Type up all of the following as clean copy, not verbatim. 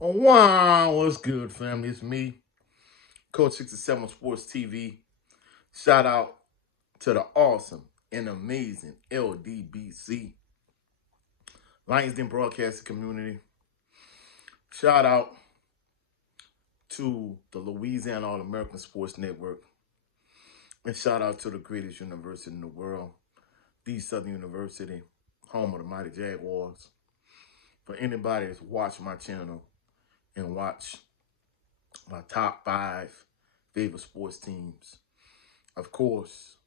Oh, wow, what's good, family? It's me, Coach 67 Sports TV. Shout out to the awesome and amazing LDBC, Lions Den Broadcasting Community. Shout out to the Louisiana All American Sports Network. And shout out to the greatest university in the world, the Southern University, home of the mighty Jaguars. For anybody that's watched my channel and watch my top 5 favorite sports teams, of course,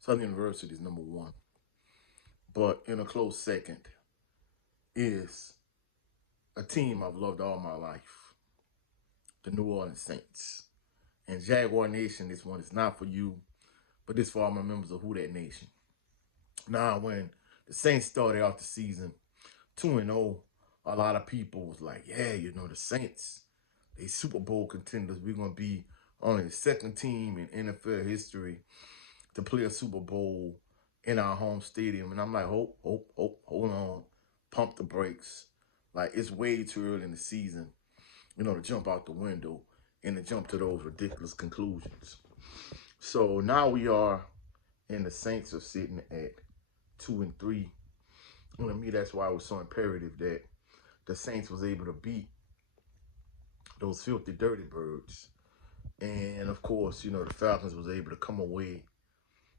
Southern University is number one. But in a close second is a team I've loved all my life, the New Orleans Saints. And Jaguar Nation, this one is not for you, but this for all my members of Who That Nation. Now, when the Saints started off the season 2-0, a lot of people was like, yeah, the Saints, they Super Bowl contenders. We're going to be only the second team in NFL history to play a Super Bowl in our home stadium. And I'm like, hold on. Pump the brakes. Like, it's way too early in the season, to jump out the window and to jump to those ridiculous conclusions. So now we are, and the Saints are sitting at 2-3. And to me, that's why it was so imperative that the Saints was able to beat those filthy, dirty birds. And of course, the Falcons was able to come away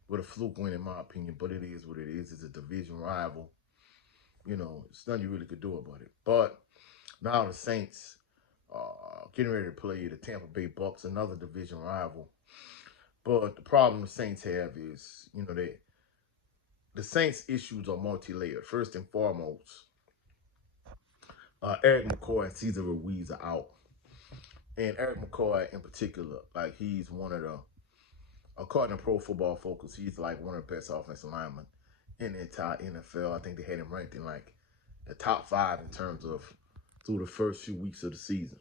with a fluke win, in my opinion. But it is what it is. It's a division rival. It's nothing you really could do about it. But now the Saints getting ready to play the Tampa Bay Bucs, another division rival. But the problem the Saints have is, the Saints' issues are multi-layered. First and foremost, Eric McCoy and Cesar Ruiz are out. And Eric McCoy in particular, like he's one of the, according to Pro Football Focus, he's like one of the best offensive linemen in the entire NFL. I think they had him ranked in like the top 5 in terms of through the first few weeks of the season.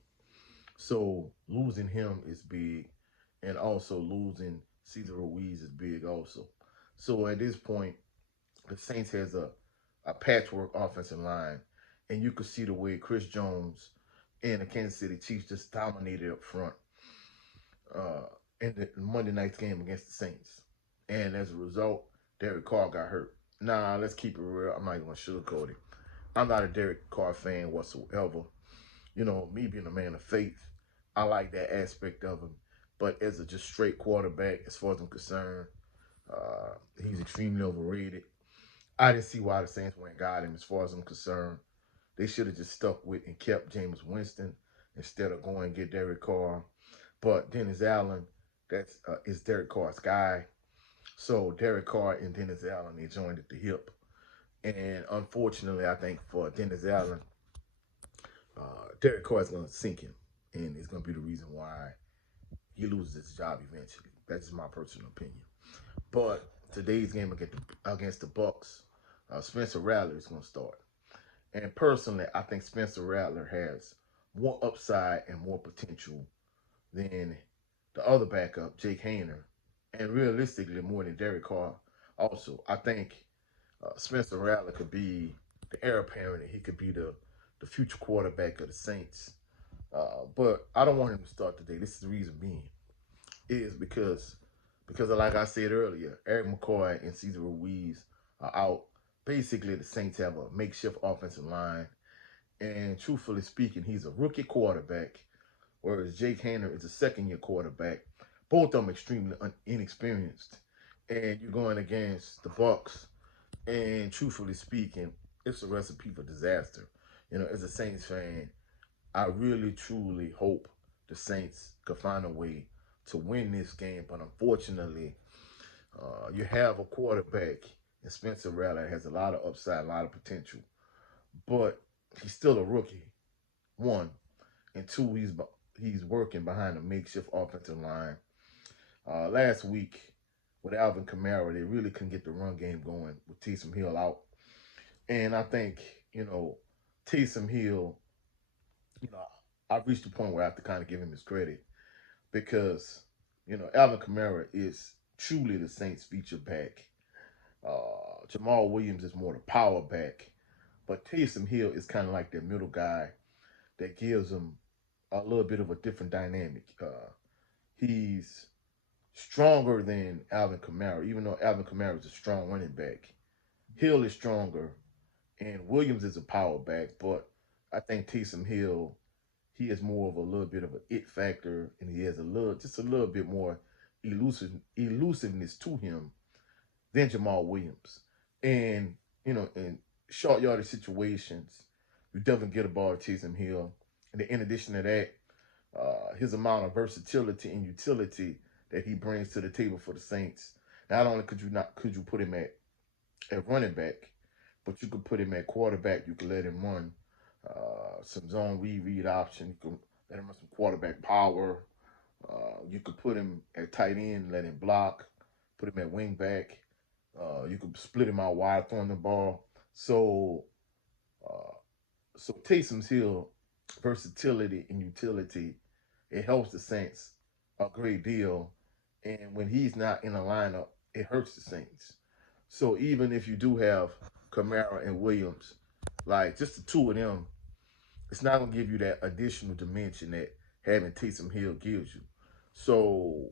So losing him is big, and also losing Cesar Ruiz is big also. So at this point, the Saints has a patchwork offensive line, and you could see the way Chris Jones and the Kansas City Chiefs just dominated up front in the Monday night's game against the Saints. And as a result, Derek Carr got hurt. Nah, let's keep it real. I'm not even going to sugarcoat it. I'm not a Derek Carr fan whatsoever. Me being a man of faith, I like that aspect of him. But as a just straight quarterback, as far as I'm concerned, he's extremely overrated. I didn't see why the Saints went and got him. As far as I'm concerned, they should have just stuck with and kept Jameis Winston instead of going and get Derek Carr. But Dennis Allen, that's is Derek Carr's guy. So Derek Carr and Dennis Allen, they joined at the hip. And unfortunately, I think for Dennis Allen, Derek Carr is going to sink him. And it's going to be the reason why he loses his job eventually. That's just my personal opinion. But today's game against the Bucs, Spencer Rattler is going to start. And personally, I think Spencer Rattler has more upside and more potential than the other backup, Jake Hayner, and realistically more than Derek Carr. Also, I think Spencer Rattler could be the heir apparent, and he could be the future quarterback of the Saints. But I don't want him to start today. This is the reason being is because like I said earlier, Eric McCoy and Cesar Ruiz are out. Basically, the Saints have a makeshift offensive line, and truthfully speaking, he's a rookie quarterback, whereas Jake Hayner is a second-year quarterback. Both of them extremely inexperienced, and you're going against the Bucs, and truthfully speaking, it's a recipe for disaster. As a Saints fan, I really truly hope the Saints could find a way to win this game, but unfortunately, you have a quarterback and Spencer Rattler has a lot of upside, a lot of potential, but he's still a rookie. One and two, he's working behind a makeshift offensive line. Last week with Alvin Kamara, they really couldn't get the run game going with Taysom Hill out, and I think Taysom Hill, you know, I've reached the point where I have to kind of give him his credit because Alvin Kamara is truly the Saints feature back. Jamal Williams is more the power back, but Taysom Hill is kind of like their middle guy. that gives him a little bit of a different dynamic. He's stronger than Alvin Kamara, even though Alvin Kamara is a strong running back. Hill is stronger, and Williams is a power back, but I think Taysom Hill, he has more of a little bit of an it factor, and he has just a little bit more elusiveness to him than Jamal Williams. And, in short yardage situations, you definitely get a ball to Taysom Hill. And in addition to that, his amount of versatility and utility that he brings to the table for the Saints. Not only could you put him at running back, but you could put him at quarterback. You could let him run some zone read option. You could let him run some quarterback power. You could put him at tight end, let him block. Put him at wing back. You could split him out wide, throwing the ball. Uh, so Taysom Hill versatility and utility, it helps the Saints a great deal. And when he's not in a lineup, it hurts the Saints. So even if you do have Kamara and Williams, like just the two of them, it's not gonna give you that additional dimension that having Taysom Hill gives you. So,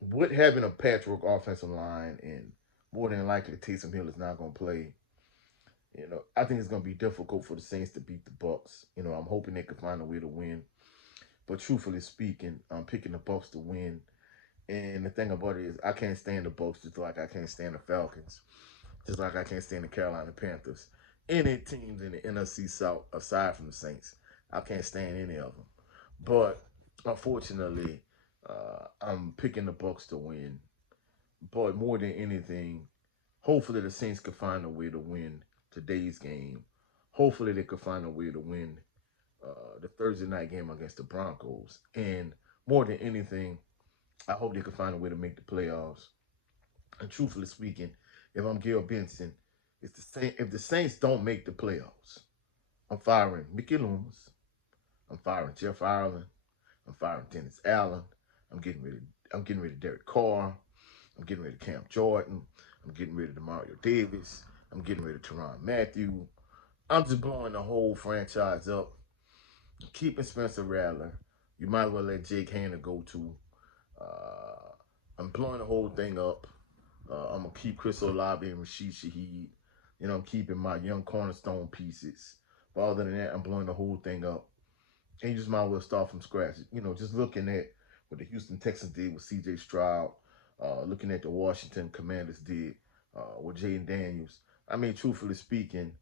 with having a patchwork offensive line and more than likely Taysom Hill is not gonna play, I think it's gonna be difficult for the Saints to beat the Bucs. I'm hoping they can find a way to win. But truthfully speaking, I'm picking the Bucs to win. And the thing about it is, I can't stand the Bucs just like I can't stand the Falcons, just like I can't stand the Carolina Panthers. Any teams in the NFC South aside from the Saints, I can't stand any of them. But unfortunately, I'm picking the Bucs to win. But more than anything, hopefully the Saints could find a way to win today's game. Hopefully they could find a way to win the Thursday night game against the Broncos. And more than anything, I hope they could find a way to make the playoffs. And truthfully speaking, if I'm Gail Benson, it's the same. If the Saints don't make the playoffs, I'm firing Mickey Loomis. I'm firing Jeff Ireland. I'm firing Dennis Allen. I'm getting rid of Derek Carr. I'm getting rid of Cam Jordan. I'm getting rid of Demario Davis. I'm getting rid of Tyrann Mathieu. I'm just blowing the whole franchise up. Keeping Spencer Rattler. You might as well let Jake Hanna go too. I'm blowing the whole thing up. I'm going to keep Chris Olave and Rashid Shaheed. I'm keeping my young cornerstone pieces. But other than that, I'm blowing the whole thing up. And you just might as well start from scratch. Just looking at what the Houston Texans did with C.J. Stroud, looking at the Washington Commanders did with Jaden Daniels. I mean, truthfully speaking,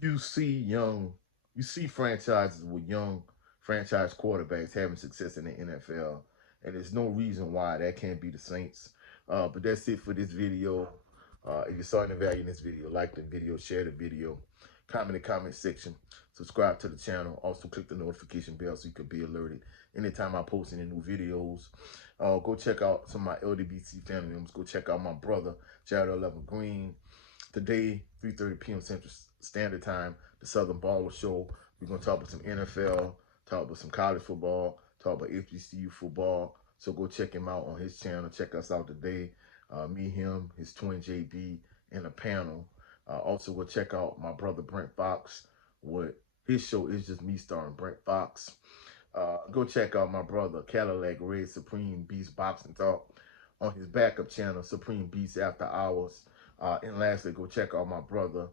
you see franchises with young franchise quarterbacks having success in the NFL, and there's no reason why that can't be the Saints. But that's it for this video. If you saw any value in this video, like the video, share the video, comment in the comment section, subscribe to the channel. Also click the notification bell so you can be alerted anytime I post any new videos. Go check out some of my LDBC family members. Go check out my brother, Jared 11 Green. Today, 3:30 p.m. Central Standard Time, the Southern Baller Show. We're going to talk about some NFL, talk about some college football, talk about HBCU football. So go check him out on his channel. Check us out today. Me, him, his twin JB, and a panel. Also, go check out my brother Brent Fox. What his show is just me starring Brent Fox. Go check out my brother Cadillac Red Supreme Beast Boxing Talk on his backup channel, Supreme Beast After Hours. And lastly, go check out my brother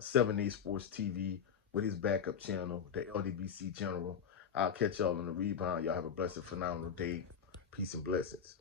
7A Sports TV with his backup channel, the LDBC General. I'll catch y'all on the rebound. Y'all have a blessed, phenomenal day. Peace and blessings.